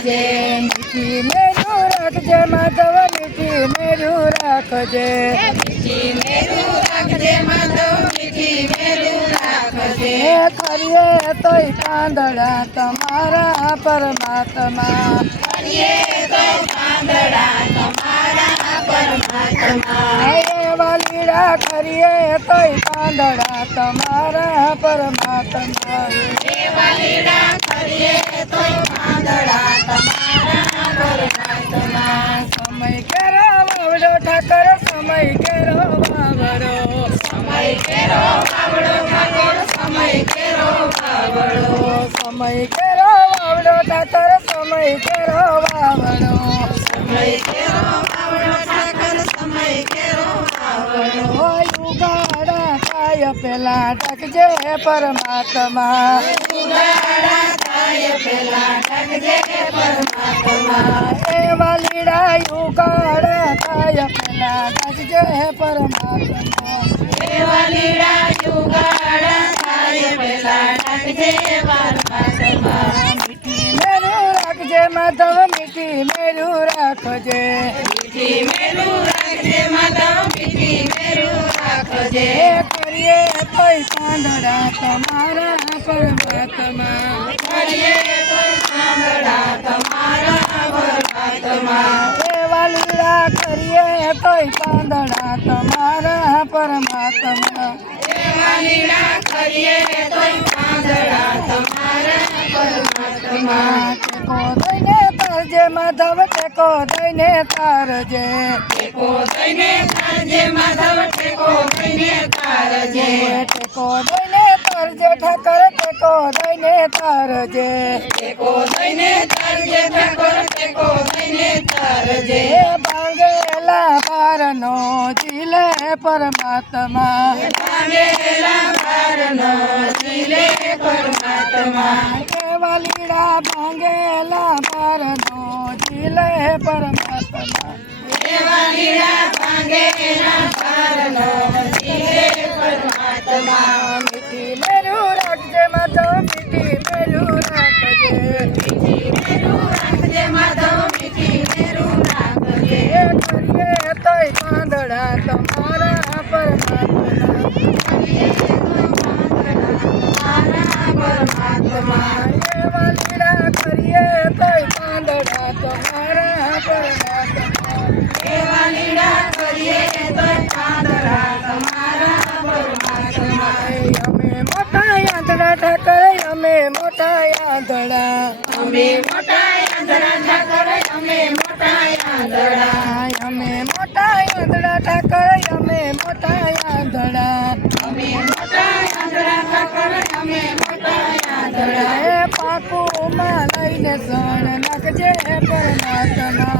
રાખજે મીઠી મેરું રાખજે માધવ મીઠી મેરું રાખજે મીઠી મેરું રાખજે માધવ મીઠી મેરું રાખજે કરીએ તોય પાંદડા તમારા પરમાત્મા કરીએ તો પાંદડા તમારા પરમાત્મા વાલીડા કરીએ તોય પાંદડા તમારા પરમાત્મા એવા લીલા કરીએ તોય પાંદડા તમારા પરમાત્મા સમય કેરો વાવડો ઠાકર સમય કેરો વાવડો સમય કેરો વાવડો ઠાકોર સમય કેરો વાવડો સમય કેરો વાવડો ઠાકર સમય કેરો વાવડો સમય કેરો વાવડો ઠાકર સમય કેરો વાવડો યુગાડા થાય પેલા ઢકજે પરમાત્મા ઉગાડા થાય પેલા ઢગજે પરમાત્મા એ વાલીડા યુગાડા થાય પેલા ઢકજે પરમાત્મા એવા લીલા યુગાડા થાય પેલા ઢગજે પરમાત્મા મીઠી મેરું રાખજે માધવ મીઠી મેરું રાખજે મીઠી મેરું રાખજે માધવ મીઠી મેરું રાખજે કરીએ તોય પાંદડા તમારા પરમાત્મા કરીએ તો પાંદડા તમારા પરમાત્મા વાલીડા કરીએ તોય પાંદડા તમારા પરમાત્મા એવા લીલા કરીએ તોય પાંદડા તમારા પરમાત્મા ટેકો દઈને તારજે માધવ ટેકો દઈને તારજે ટેકો દઈને તારજે માધવ ટેકો દઈને તારજે ટેકો દઈને તારજે ઠાકર ટેકો દઈને તારજે ટેકો દઈને તારજે ઠાકોર ટેકો દઈને તારજે ભાંગેલા પારનો જીલે પરમાત્મા ભાંગેલા ભારનો જીલે પરમાત્મા વાલીડા ભાંગેલા પારનો જીલે પરમાત્મા એવા લીલા ભાંગેલા ભારનો જીલે પરમાત્મા મીઠી મેરું રાખજે માધવ મીઠી મેરું રાખજે મીઠી મેરું રાખજે માધવ મીઠી મેરું રાખજે કરીએ તોય પાંદડા તમારા પરમાત્મા પરમાત્મા વાલીડા કરીએ તોય પાંદડા તમારા પરમાત્મા એવા લીલા કરીએ તો પાંદડા તમારા પરમાત્મા અમે મોટા આંધળા ઠાકર અમે મોટા આંધળા અમે મોટા આંધળા ઠાકર અમે મોટા આંધળા અમે મોટા આંધળા ઠાકર અમે મોટા આંધળા અમે મોટા આંધળા ઠાકર અમે મોટા આંધળા એ પાકુમાં લઈને સણ નાખજે પરમાત્મા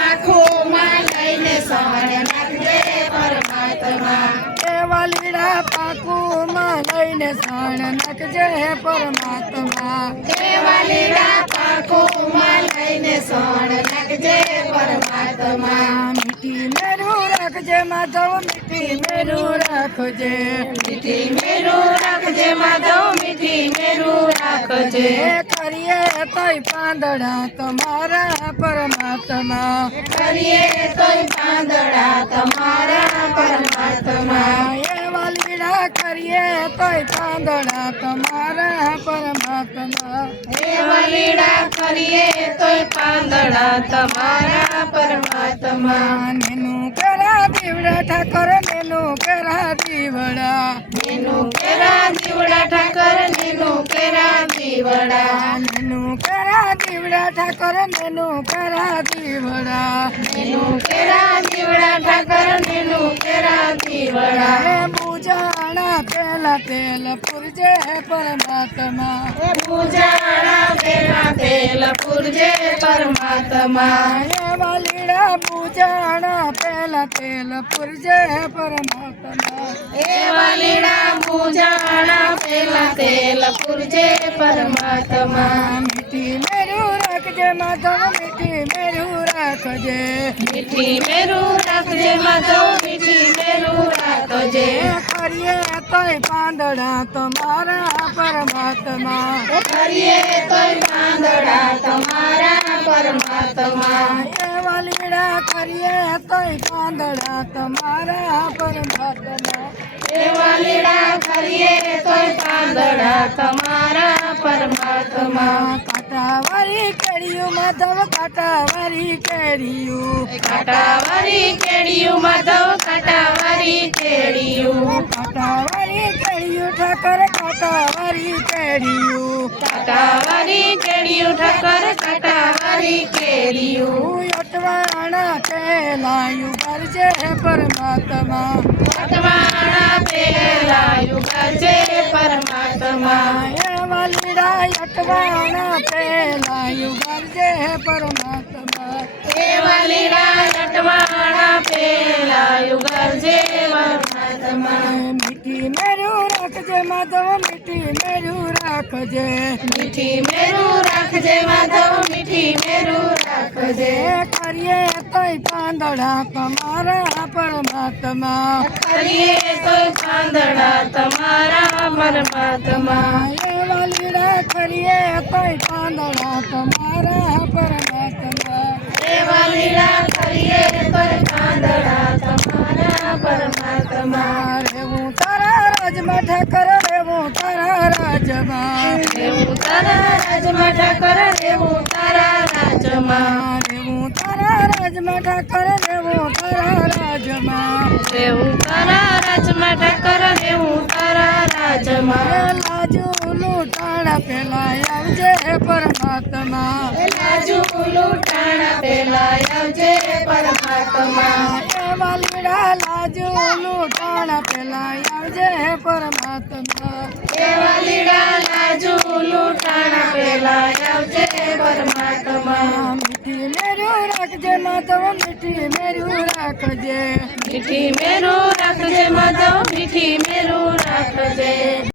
આંખોમાં લઈને સણ નાખજે પરમાત્મા એ વાલીડા પાકુમાં લઈને સણ નાખજે પરમાત્મા એવા લીલા પાંખોમાં લઈને સણ નાખજે પરમાત્મા મીઠી મેરું રાખજે માધવ મીઠી મેરું રાખજે મીઠી મેરું રાખજે માધવ મીઠી મેરું રાખજે કરીએ તોય પાંદડા તમારા પરમાત્મા કરીએ તોય પાંદડા તમારા પરમાત્મા એ વાલીડા કરીએ તોય પાંદડા તમારા પરમાત્મા એવા લીલા કરીએ તોય પાંદડા તમારા પરમાત્મા નેનું કેરા દીવડા ઠાકર નેનું કેરા દીવડા નેનું કેરા દીવડા ઠાકર નેનું કેરા દીવડા નેનું કેરા દીવડા ઠાકર નેનું કેરા દીવડા નેનું કેરા દીવડા ઠાકર નેનું કેરા દીવડા એ પૂજાણા પેલા તેલ પૂરજે પરમાત્મા પૂજાણા પેલા તેલ પૂરજે પરમાત્મા એ વાલીડા પૂજાણા પેલા તેલ પૂરજે પરમાત્મા એવા લીલા પૂજાણા પેલા તેલ પૂરજે પરમાત્મા મીઠી મેરું રાખજે માધવ મીઠી મેરું રાખજે મીઠી મેરું રાખજે માધવ મીઠી મેરું રાખજે કરીએ તોય પાંદડા તમારા પરમાત્મા કરીએ તોય પાંદડા તમારા પરમાત્મા એવા લીડા કરીએ તોય પાંદડા તમારા પરમાત્મા એવા લીડા કરીએ તોય પાંદડા તમારા પરમાત્મા કાંટાવાળી કેડિયું માધવ કાંટાવાળી કેડિયું કાંટાવાળી કેડિયું માધવ કાંટાવાળી કેડિયું કાંટાવાળી કેડિયું ઠાકર કાંટાવાળી કેડિયું કાંટાવાળી કેડિયું ઠક્કર કાંટાવાળી કેડિયું અટવાણા પેલાયું કરજે પરમાત્મા અટવાણા પેલા યુગજે પરમાત્મા એવા લીડા અટવાણા પેલાયું કરજે પરમાત્મા એવા લીડા અટવાણા પેલા યુગજે પરમાત્મા મીઠી મેરું રાખજે માધવ મીઠી મેરું રાખજે મીઠી મેરું રાખજે માધવ મીઠી મેરું રાખજે કરીએ તોય પાંદડા તમારા પરમાત્મા કરીએ તો પાંદડા તમારા પરમાત્મા એવા લીડા કરીએ તોય પાંદડા તમારા પરમાત્મા એવા લીલા કરીએ તો પાંદડા તમારા પરમાત્મા રેવું તારા રાજમાં ઠાકર રેવું તારા રાજમાં દેવું તારા રાજમાં ઠાકર દેવું તારા રાજમાં રેવું તારા રાજમાં ઠાકર રેવું તારા રાજમાં દેવું તારા રાજમાં ઠાકર દેવું તારા રાજમાં લાજુ લૂંટાણા પેલા આવજે પરમાત્મા લાજુ લૂંટાણા પેલા આવજે પરમાત્મા એવા લીડા લાજુ લૂંટાણા પેલા આવજે પરમાત્મા એવા લીલા લાજુ લૂંટાણા પેલા આવજે પરમાત્મા મીઠી મેરું રાખજે માધવ મીઠી મેરું રાખજે મીઠી મેરું